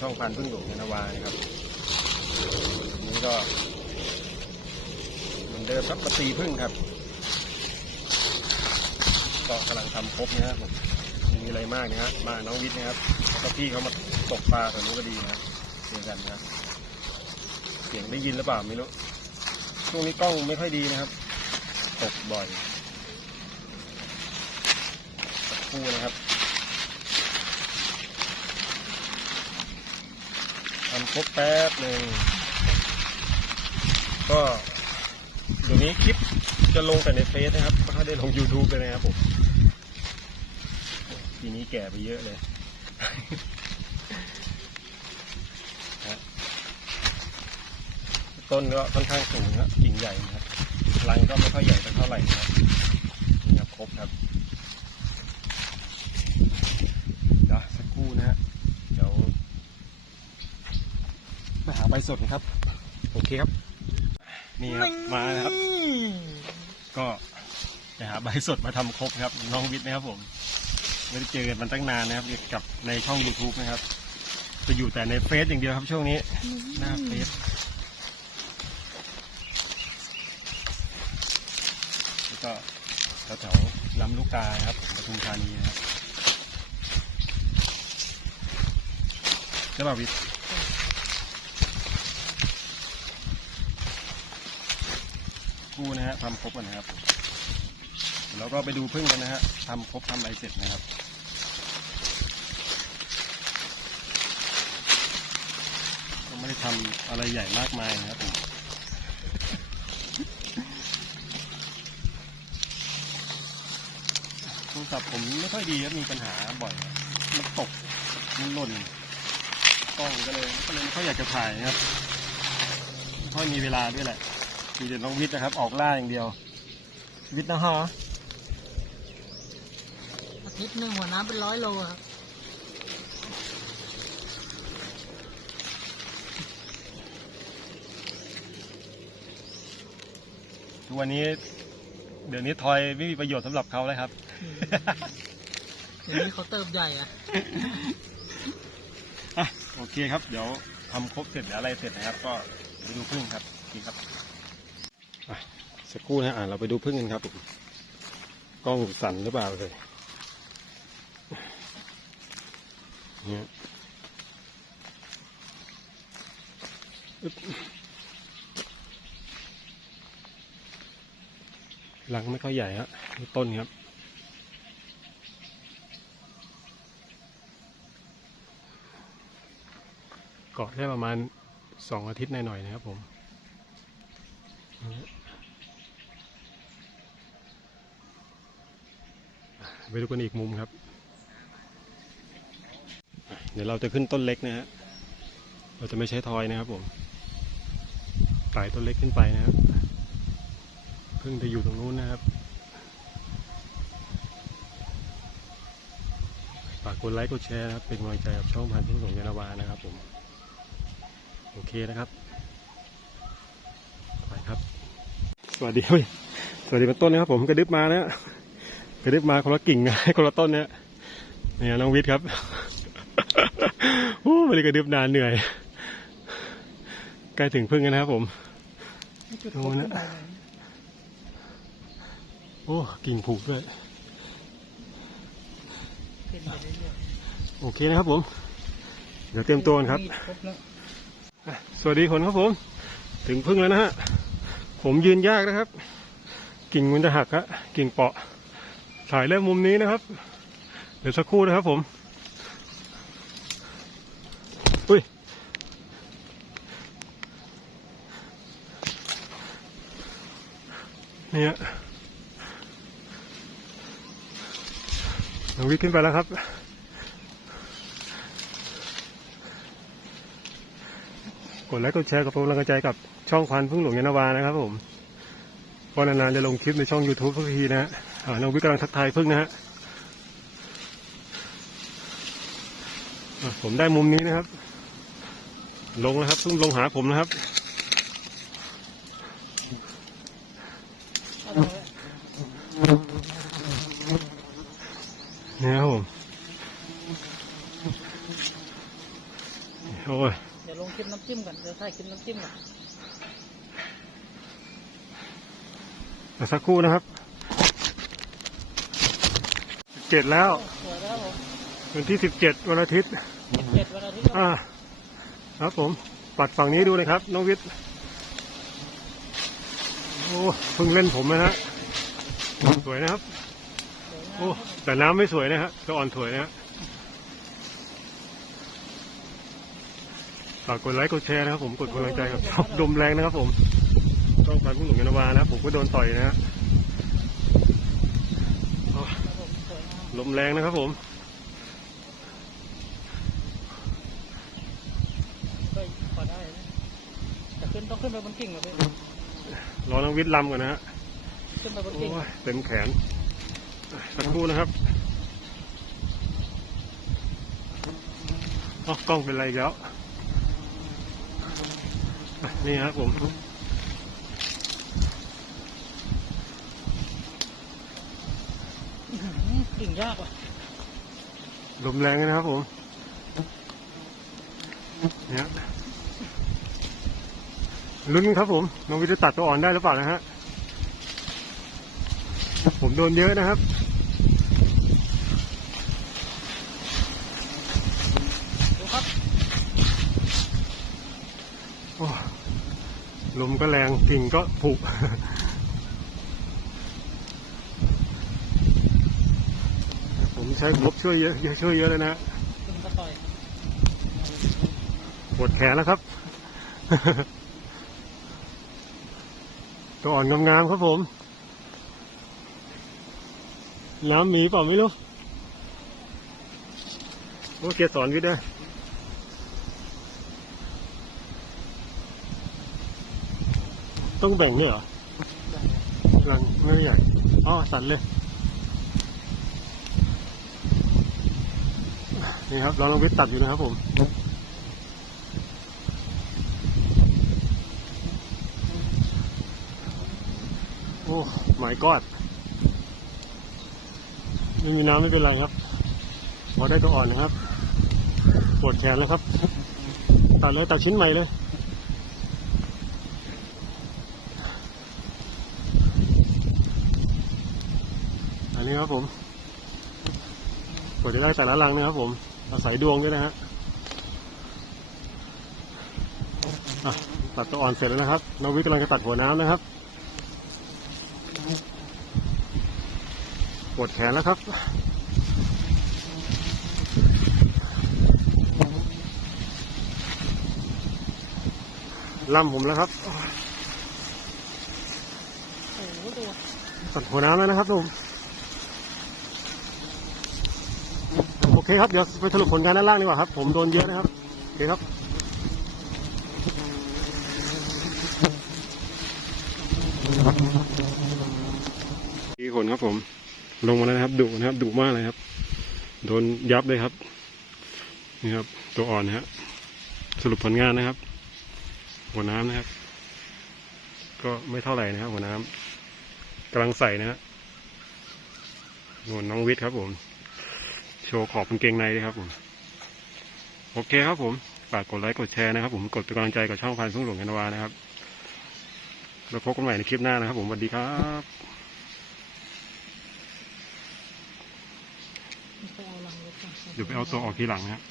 ช่องพันพึ่งหลวงยานาวานะครับนี้ก็เหมือนเดิมครับมาตีพึ่งครับก็กำลังทำครบนะครับผมมีอะไรมากนะครับมาน้องวิทย์นะครับแล้วก็พี่เขามาตกปลาตัวนี้ก็ดีนะเจอกันนะเสียงได้ยินหรือเปล่าไม่รู้ช่วงนี้กล้องไม่ค่อยดีนะครับ ตกบ่อยคู่นะครับ ทำครบแป๊บหนึ่งก็เดี๋ยวนี้คลิปจะลงแต่ในเฟซนะครับไม่ได้ลง YouTube เลยนะครับผมทีนี้แก่ไปเยอะเลยฮะต้นก็ค่อนข้างสูงครับกิ่งใหญ่นะครับรังก็ไม่ค่อยใหญ่เท่าไหร่นะครับครบครับครับเดี๋ยวสักครู่นะฮะเดี๋ยว ไปหาใบสดนะครับ โอเคครับ นี่ครับมานะครับ ก็ไปหาใบสดมาทำครบครับ น้องวิทย์นะครับผม ไม่ได้เจอกันมันตั้งนานนะครับกับในช่อง YouTube นะครับ จะอยู่แต่ในเฟซอย่างเดียวครับช่วงนี้ หน้าเฟซแล้วก็แถวๆลำลูกกาครับปทุมธานีนะครับใช่ป่ะวิทย์ กู้นะฮะทำครบกันนะครับแล้วก็ไปดูพึ่งกันนะฮะทำครบทำอะไรเสร็จนะครับก็ไม่ได้ทำอะไรใหญ่มากมายนะครับผมโทรศัพท์ผมไม่ค่อยดีครับมีปัญหาบ่อยมันตกมันหล่นกล้องก็เลยก็เลยไม่ค่อยอยากจะถ่ายนะครับไม่ค่อยมีเวลาด้วยแหละ มีแต่น้องวิทย์นะครับ ออกล่าอย่างเดียว วิทย์นะฮะอาทิตย์หนึ่งหัวน้ำเป็นร้อยโลครับทุกวันนี้ เดี๋ยวนี้ทอยไม่มีประโยชน์สำหรับเขาเลยครับ เดี๋ยวนี้เขาเติบใหญ่อะอะโอเคครับ เดี๋ยวทำครบเสร็จหรืออะไรเสร็จนะครับ ก็ไปดูพึ่งครับโอเคครับอะ สักครู่นะอะเราไปดูพึ่งกันครับ กล้องสั่นหรือเปล่าเลยเนี่ยหลังไม่ค่อยใหญ่ฮะต้นครับเกาะได้ประมาณสองอาทิตย์หน่อยๆนะครับผม ไปดูกันอีกมุมครับ เดี๋ยวเราจะขึ้นต้นเล็กนะฮะเราจะไม่ใช้ทอยนะครับผมไต่ต้นเล็กขึ้นไปนะครับเพิ่งจะอยู่ตรงนู้นนะครับฝากกดไลค์กดแชร์นะครับเป็นกำลังใจกับช่องพันธุ์ทุ่งสงยานาวานะครับผมโอเคนะครับไปครับ สวัสดีเฮ้ยสวัสดีเป็นต้นนะครับผมกระดึบมานะ กระดึบมาคนละกิ่งคนละต้นเนี่ยเนี่ยน้องวิทย์ครับโอ้ไม่ได้กระดึบนานเหนื่อย ใกล้ถึงพึ่งกันนะครับผมดโอ้นะโอ้กิ่งผูกด้วยเป็นไปเรื่อยโอเคนะครับผม เดี๋ยวเตรียมตัวกันครับ สวัสดีคนครับผม ถึงพึ่งแล้วนะฮะ ผมยืนยากนะครับ กิ่งมันจะหักฮะกิ่งเปาะ ถ่ายเริ่มมุมนี้นะครับ เดี๋ยวสักครู่นะครับผม อุ้ย เนี่ฮะน้องวิทย์ขึ้นไปแล้วครับกดไลค์กดแชร์กับกำลังใจกับช่องควันพึ่งหลวงยานวานะครับผมเพราะนานๆจะลงคลิปในช่อง YouTube สักทีนะฮะ น้องวิทย์กำลังทักทายพึ่งนะฮะอะผมได้มุมนี้นะครับ ลงแล้วครับพึ่งลงหาผมนะครับนี่ครับผมโอ้ยเดี๋ยวลงคลิปน้ำจิ้มก่อนเดี๋ยวถ่ายคลิปน้ำจิ้มก่อนเดี๋ยวสักครู่นะครับ เจ็ดแล้ว สวยแล้วผมวันที่สิบเจ็ดวันอาทิตย์เจ็ดวันอาทิตย์อ่าครับผม ปัดฝั่งนี้ดูเลยครับ น้องวิทย์โอ้เพิ่งเล่นผมนะฮะสวยนะครับ สวยงามโอ้แต่น้ำไม่สวยนะฮะตัวอ่อนสวยนะฮะฝากกดไลค์กดแชร์นะครับผมกดกำลังใจครับลมแรงนะครับผมต้องการผู้หนุ่มยานาวานะผมก็โดนต่อยนะฮะโอ้ ครับผมสวยงาม ลมแรงนะครับผมก็พอได้นะแต่ขึ้นต้องขึ้นไปบนกิ่งเหรอพี่รอน้องวิทย์ลำก่อนนะฮะขึ้นไปบนโอ้กิ่งยเต็มแขนสักครู่นะครับอ๋อกล้องเป็นไรอีกแล้วอะนี่ครับผม อื้อหือกิ่ง ยากว่ะลมแรงนะครับผมเนี่ยลุ้นครับผมน้องวิทย์จะตัดตัวอ่อนได้หรือเปล่านะฮะผมโดนเยอะนะครับดูครับโอ้ลมก็แรงกิ่งก็ผุ ผม ใช้งบช่วยเยอะช่วยเยอะเลยนะปวดแขนแล้วครับ ตัวอ่อนงามๆครับผม น้ำหมีเปล่าไม่รู้โอ้เกียสอนวิทย์ด้วยต้องแบ่งเนี่ยเหรอรังไม่ใหญ่อ๋อสั่นเลย นี่ครับเราลองวิทตัดอยู่นะครับผมโอ้ my god ไม่มีน้ำไม่เป็นไรครับพอได้ตัวอ่อนนะครับปวดแขนแล้วครับ ตัดเลยตัดชิ้นใหม่เลยอันนี้ครับผมกว่าจะได้แต่ละรังนะครับผม อาศัยดวงด้วยนะฮะตัดตัวอ่อนเสร็จแล้วนะครับน้องวิทย์กำลังจะตัดหัวน้ำนะครับปวดแขนแล้วครับล่ำผมแล้วครับโอ้โหดูตัดหัวน้ำแล้วนะครับลุงโอ เคครับ เดี๋ยวไปสรุปผลงานด้านล่างดีกว่าครับ ผมโดนเยอะนะครับ โอเคครับที่คนครับผม ลงมาแล้วนะครับดุนะครับดุมากเลยครับ โดนยับเลยครับ นี่ครับ ตัวอ่อนนะฮะ สรุปผลงานนะครับ หัวน้ำนะครับ ก็ไม่เท่าไหร่นะครับ หัวน้ำกำลังใส่นะฮะนวลน้องวิทย์ครับผม โชว์ขอบกางเกงในเลยครับผม โอเคครับผม ฝากกดไลค์กดแชร์นะครับผม กดเป็นกำลังใจกับช่องพันธุ์สุ่งหลวงกันวานะครับ แล้วพบกันใหม่ในคลิปหน้านะครับผมสวัสดีครับเดี๋ยวไปเอาตัวออกทีหลังนะครับ